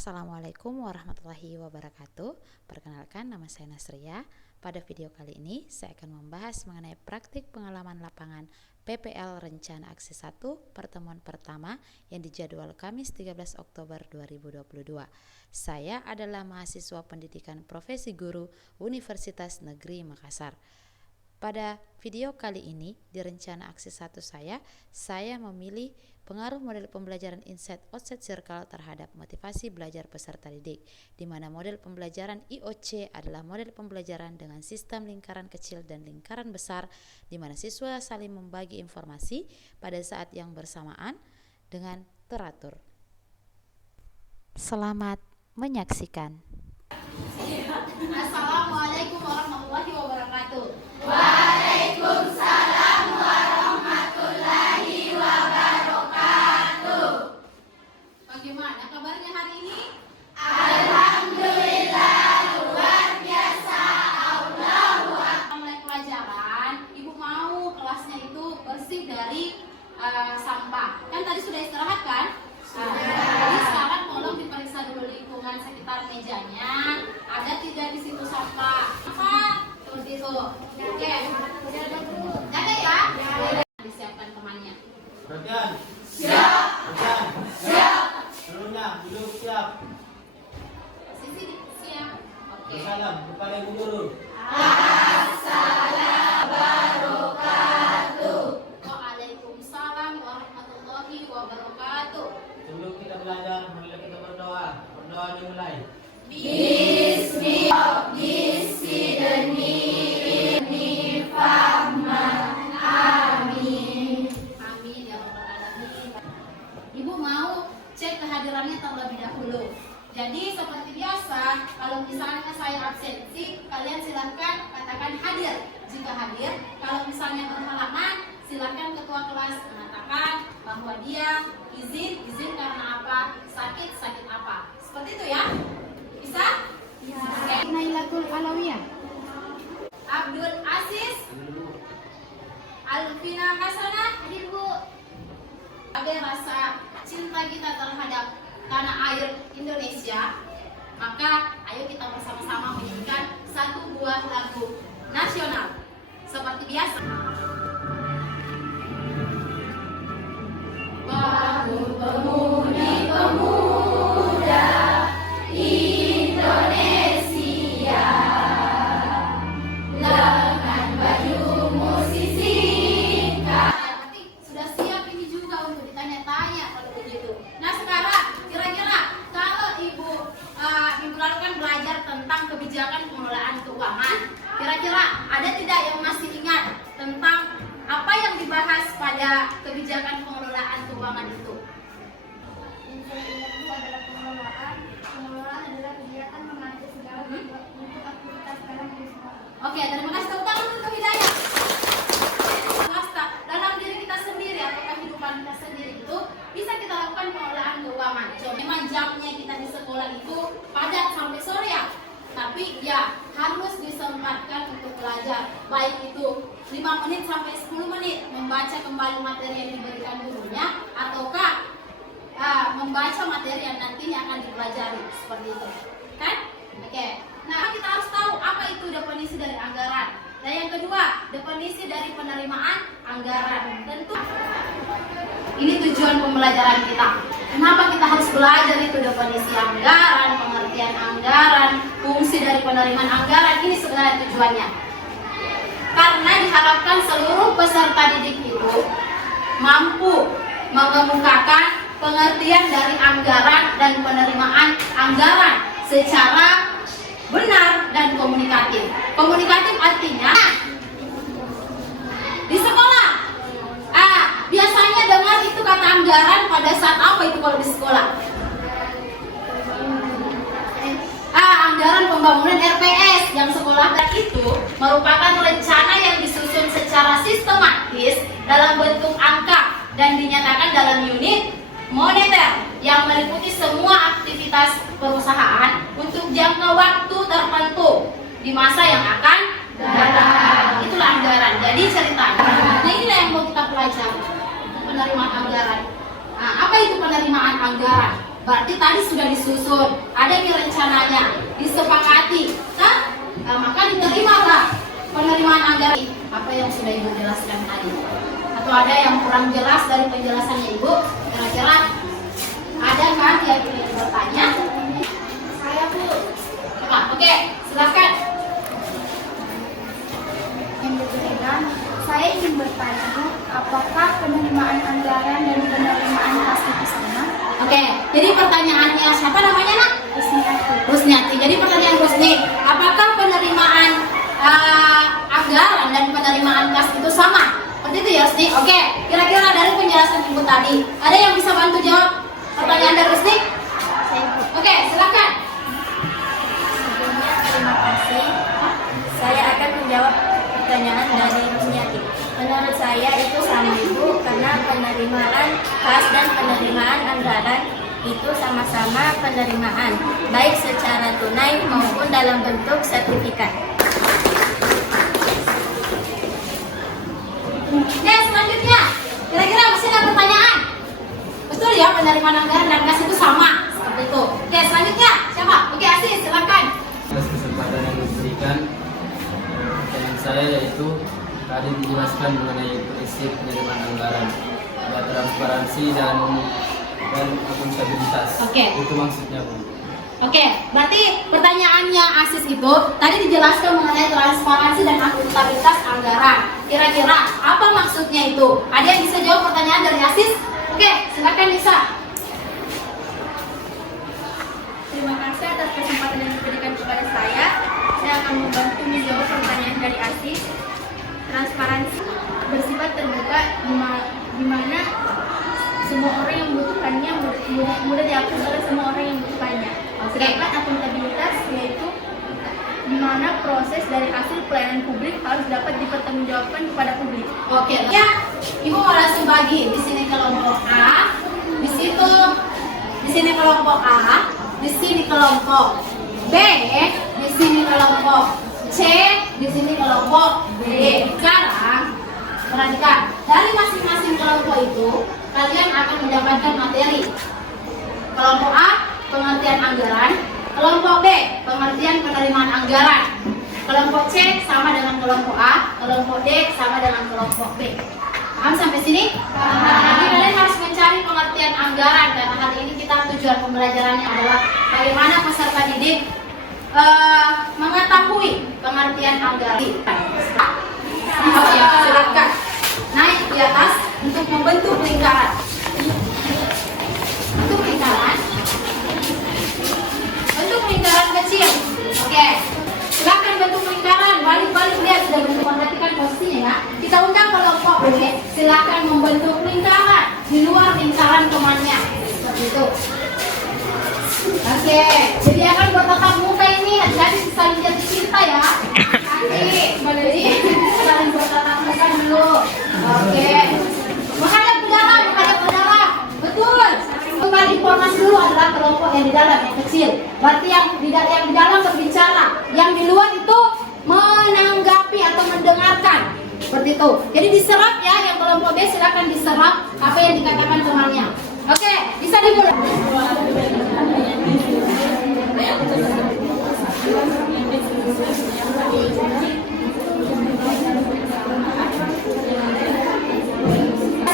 Assalamualaikum warahmatullahi wabarakatuh. Perkenalkan, nama saya Nasria. Pada video kali ini saya akan membahas mengenai praktik pengalaman lapangan PPL Rencana Aksi 1 pertemuan pertama yang dijadwal Kamis 13 Oktober 2022. Saya adalah mahasiswa pendidikan profesi guru Universitas Negeri Makassar. Pada video kali ini di rencana aksi 1 saya memilih pengaruh model pembelajaran Insight Outside Circle terhadap motivasi belajar peserta didik, di mana model pembelajaran IOC adalah model pembelajaran dengan sistem lingkaran kecil dan lingkaran besar, di mana siswa saling membagi informasi pada saat yang bersamaan dengan teratur. Selamat menyaksikan. Assalamualaikum warahmatullahi wabarakatuh. Waalaikumsalam warahmatullahi wabarakatuh. Bagaimana kabarnya hari ini? Alhamdulillah luar biasa. Allahu Akbar. Mulai pelajaran, Ibu mau kelasnya itu bersih dari sampah. Kan tadi sudah istirahat kan? Jadi sekarang tolong diperiksa dulu lingkungan sekitar mejanya. Ada tidak di situ sampah? Apa? Seperti itu. Oke. Jaga ya. Disiapkan temannya. Perhatian. Siap. Perhatian. Siap. Seluruhnya duduk siap. Sisi siap. Oke. Salam kepada Ibu Guru. Assalamualaikum wabarakatuh. Waalaikumsalam warahmatullahi wabarakatuh. Sebelum kita belajar, marilah kita berdoa. Berdoa dimulai. Bismillah, amin. Amin ya rabbal alamin. Ibu mau cek kehadirannya terlebih dahulu. Jadi seperti biasa, kalau misalnya saya absensi, kalian silahkan katakan hadir jika hadir. Kalau misalnya berhalangan, silahkan ketua kelas mengatakan bahwa dia izin karena apa, sakit apa. Seperti itu ya. Bisa? Oke. Nailatul Alawiyah. Abdul Aziz, Alvina Hasanah, Ibu. Ada rasa cinta kita terhadap tanah air Indonesia, maka ayo kita bersama-sama menyanyikan satu buah lagu nasional. Seperti biasa. Bangun pemuda Indonesia dengan bajumu sisingkan. Nanti sudah siap ini juga untuk ditanya-tanya kalau begitu. Nah sekarang kira-kira kalau Ibu minggu lalu kan belajar tentang kebijakan pengelolaan keuangan, kira-kira ada tidak yang masih ingat tentang apa yang dibahas pada kebijakan pengelolaan keuangan itu? Itu adalah pengelolaan. Pengelolaan adalah kegiatan mengatur segala bentuk aktivitas dalam sekolah. Oke, terima kasih. Tepuk tangan untuk Hidayah. Swasta dalam diri kita sendiri atau kehidupan kita sendiri itu bisa kita lakukan pengelolaan keuangan. Memang jamnya kita di sekolah itu padat sampai sore ya. Tapi ya harus disempatkan untuk belajar. Baik itu 5 menit sampai 10 menit membaca kembali materi yang diberikan gurunya, ataukah membaca materi yang nantinya akan dipelajari. Seperti itu. Kan? Oke. Nah, kita harus tahu apa itu definisi dari anggaran. Dan yang kedua, definisi dari penerimaan anggaran. Tentu ini tujuan pembelajaran kita. Kenapa kita harus belajar itu definisi anggaran, pengertian anggaran, fungsi dari penerimaan anggaran? Ini sebenarnya tujuannya. Karena diharapkan seluruh peserta didik itu mampu mengemukakan pengertian dari anggaran dan penerimaan anggaran secara benar dan komunikatif. Komunikatif artinya di sekolah. Biasanya dengar itu kata anggaran pada saat apa itu kalau di sekolah? Anggaran pembangunan RPS yang sekolah itu merupakan rencana yang disusun secara sistematis dalam bentuk angka dan dinyatakan dalam unit moneter yang meliputi semua aktivitas perusahaan untuk jangka waktu tertentu di masa yang akan datang. Itulah anggaran. Jadi ceritanya, nah inilah yang mau kita pelajari, penerimaan anggaran. Nah, apa itu penerimaan anggaran? Berarti tadi sudah disusun, ada nih rencananya, disepakati. Maka diterimalah penerimaan anggaran. Apa yang sudah Ibu jelaskan tadi? Atau ada yang kurang jelas dari penjelasannya Ibu? Kira-kira ada kan yang ingin bertanya? Saya Bu. Coba, oke, silakan. Yang berbeda, saya ingin bertanya Bu, apakah penerimaan anggaran dan penerimaan kas itu sama? Oke, jadi pertanyaannya siapa namanya nak? Rusniati. Rusniati. Jadi pertanyaan Rusni, apakah penerimaan anggaran dan penerimaan kas itu sama? Seperti itu ya Rusni? Oke, kira-kira dari penjelasan Ibu tadi, ada yang bisa bantu jawab pertanyaan dari Rusni? Oke, silakan. Sebelumnya terima kasih. Saya akan menjawab pertanyaan dari Rusniati. Menurut saya itu sama Ibu karena penerimaan kas dan penerimaan anggaran itu sama-sama penerimaan, baik secara tunai maupun dalam bentuk sertifikat. Oke, selanjutnya, kira-kira masih ada pertanyaan? Betul ya, penerimaan anggaran dan kas itu sama, seperti itu. Oke, selanjutnya, siapa? Oke, Asis, silakan. Atas kesempatan yang diberikan, pertanyaan saya yaitu tadi dijelaskan mengenai prinsip penerimaan anggaran, ada transparansi dan akuntabilitas. Oke. Itu maksudnya Bu. Oke, berarti pertanyaannya Asis itu tadi dijelaskan mengenai transparansi dan akuntabilitas anggaran. Kira-kira apa maksudnya itu? Ada yang bisa jawab pertanyaan dari Asis? Oke, silakan Lisa. Terima kasih atas kesempatan yang diberikan kepada saya. Saya akan membantu menjawab pertanyaan dari Asis. Transparansi bersifat terbuka di mana semua orang yang membutuhkannya mudah diakses oleh semua orang yang membutuhkannya. Sedangkan akuntabilitas yaitu di mana proses dari hasil pelayanan publik harus dapat dipertanggungjawabkan kepada publik. Oke, ya, Ibu mau langsung bagi. Di sini kelompok A, di sini kelompok A, di sini kelompok B, di sini kelompok C, di sini kelompok D. Sekarang perhatikan, dari masing-masing kelompok itu kalian akan mendapatkan materi. Kelompok A, pengertian anggaran. Kelompok B, pengertian penerimaan anggaran. Kelompok C sama dengan kelompok A. Kelompok D sama dengan kelompok B. Paham sampai sini? Nanti kalian harus mencari pengertian anggaran karena hari ini kita tujuan pembelajarannya adalah bagaimana peserta didik mengetahui pengertian anggaran. Oke, silakan naik di atas untuk membentuk lingkaran. Bentuk lingkaran kecil. Oke, silakan bentuk lingkaran. Balik-balik lihat sudah bentuk. Perhatikan posisinya ya. Kita undang kelompok B. Silakan membentuk lingkaran di luar lingkaran temannya. Seperti itu. Oke, jadi akan bertatap muka ini. Jadi saling jatuh cinta ya. Nanti jadi saling bertatap muka dulu. Oke. Menghadap ke dalam. Betul. Bukan informasi dulu adalah kelompok yang di dalam yang kecil. Berarti yang di dalam berbicara, yang di luar itu menanggapi atau mendengarkan. Seperti itu. Jadi diserap ya, yang kelompok B silakan diserap apa yang dikatakan temannya. Oke, bisa dimulai.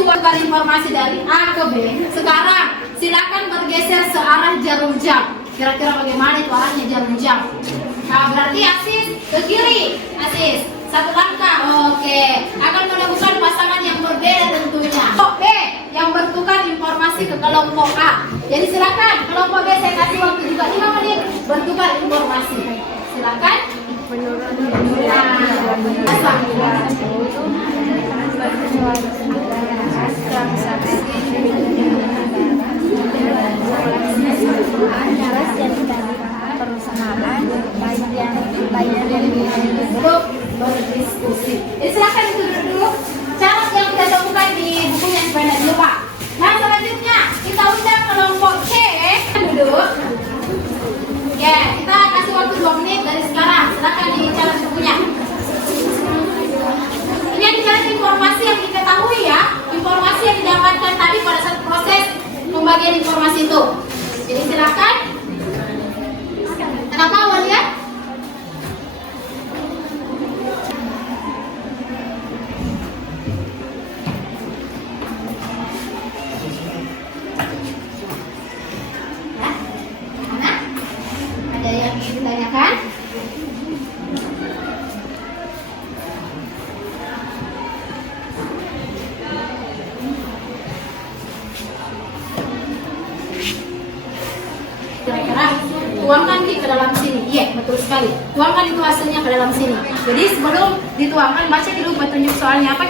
Warga informasi dari A ke B. Sekarang silakan bergeser searah jarum jam. Kira-kira bagaimana itu arahnya jarum jam? Nah, berarti Asis ke kiri. Asis satu langkah. Oke. Akan menemukan pasangan yang berbeda tentunya. Kelompok B yang bertukar informasi ke kelompok A. Jadi silakan kelompok B saya kasih waktu juga 5 menit bertukar informasi. Silakan. Perusahaan Untuk berdiskusi. Jadi silakan duduk dulu. Cara yang kita temukan di bukunya supaya tidak lupa. Nah selanjutnya kita undang kelompok C. Duduk. Ya, kita kasih waktu 2 menit dari sekarang. Silakan dicatat bukunya. Ini yang dicatat informasi yang diketahui ya. Informasi yang didapatkan tadi pada saat proses pembagian informasi itu. Jadi silakan. Kenapa Amalia? Ya, mana? Ada yang ingin ditanyakan? Kira-kira tuangkan ke dalam sini. Iya, betul sekali. Tuangkan itu hasilnya ke dalam sini. Jadi sebelum dituangkan, baca dulu petunjuk soalnya apa.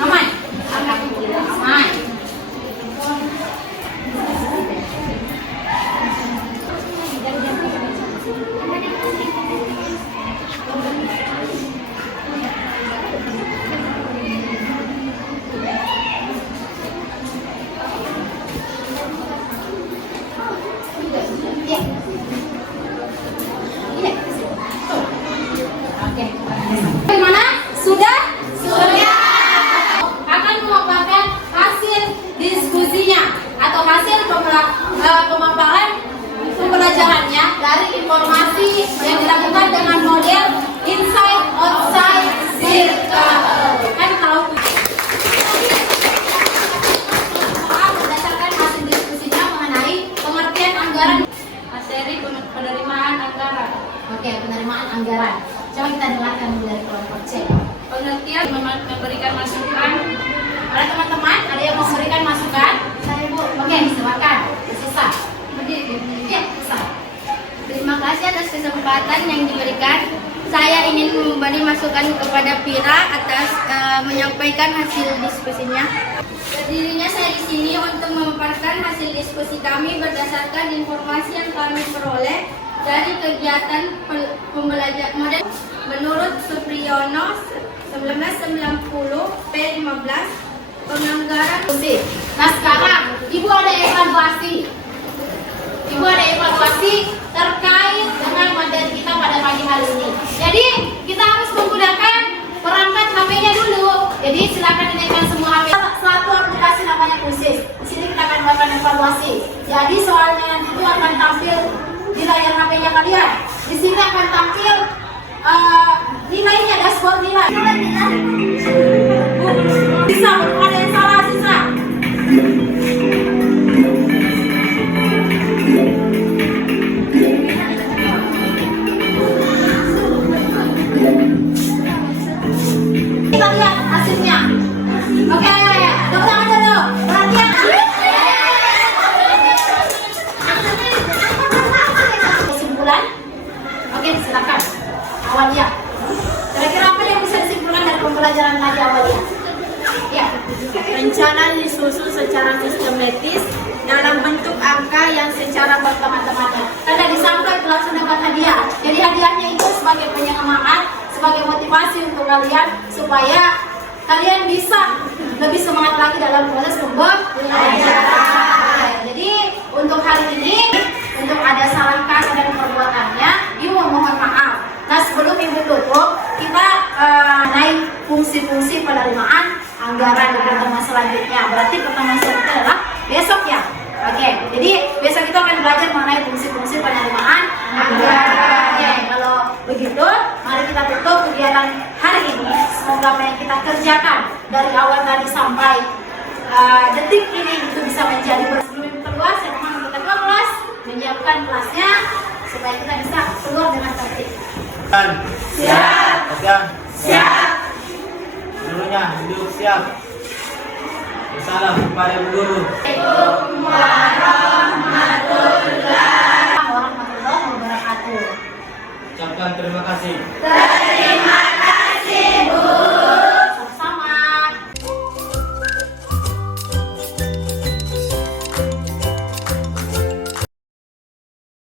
Aman. Aman. Iya. Iya. Tuh. Oke. Bagaimana? Sudah? Sudah. Akan memaparkan hasil diskusinya atau hasil pemaparan pembelajarannya dari informasi yang dilakukan dengan model inside, outside, circle. Kan kalau berdasarkan hasil diskusinya mengenai pengertian anggaran, materi penerimaan anggaran. Oke, penerimaan anggaran. Coba kita dengarkan dulu dari kelompok C. Pengertian memberikan masukan. Para teman-teman, ada yang mau memberikan masukan? Saya Bu. Oke, silakan. Susah. Ya, susah. Terima kasih atas kesempatan yang diberikan. Saya ingin memberi masukan kepada Pira atas menyampaikan hasil diskusinya. Berdirinya saya di sini untuk memaparkan hasil diskusi kami berdasarkan informasi yang kami peroleh dari kegiatan pembelajaran model menurut Supriyono 1990 P15 penganggaran. Nah sekarang Ibu ada evaluasi. Ibu ada evaluasi terkait dengan materi kita pada pagi hari ini. Jadi kita harus menggunakan perangkat HP-nya dulu. Jadi silakan dinaikkan semua HP. Satu aplikasi namanya Kusis. Di sini kita akan melakukan evaluasi. Jadi soalnya nanti itu akan tampil di layar HP-nya kalian. Di sini akan tampil nilainya, dashboard nilai. Bisa, belum ada yang salah, sisa. Kita lihat hasilnya. Oke, tepuk tangan dulu. Perhatian. Kesimpulan. Oke, silakan. Awalia. Kira-kira apa yang bisa disimpulkan dari pembelajaran tadi Awalia? Ya. Rencana disusun secara sistematis dalam bentuk angka yang secara Teman-temannya. Karena disampaikan langsung dapat hadiah. Jadi hadiahnya itu sebagai penyemangat, sebagai motivasi untuk kalian supaya kalian bisa lebih semangat lagi dalam proses pembelajaran. Jadi untuk hari ini, untuk ada salah kata dan perbuatannya, Ibu mohon maaf. Nah sebelum Ibu tutup, kita naik fungsi-fungsi penerimaan anggaran di pertemuan selanjutnya. Berarti pertemuan selanjutnya adalah besok ya. Oke, jadi besok kita akan belajar mengenai fungsi-fungsi penerimaan anggaran. Oke, kalau begitu, mari kita tutup kegiatan hari ini. Semoga apa yang kita kerjakan dari awal tadi sampai detik ini itu bisa menjadi sebelum keluar. Saya mohon kita kelas menyiapkan kelasnya supaya kita bisa keluar dengan tertib. Siap. Pegang. Siap. Seluruhnya duduk siap. Salam kepada guru. Waalaikumsalam warahmatullahi wabarakatuh. Ucapkan terima kasih. Terima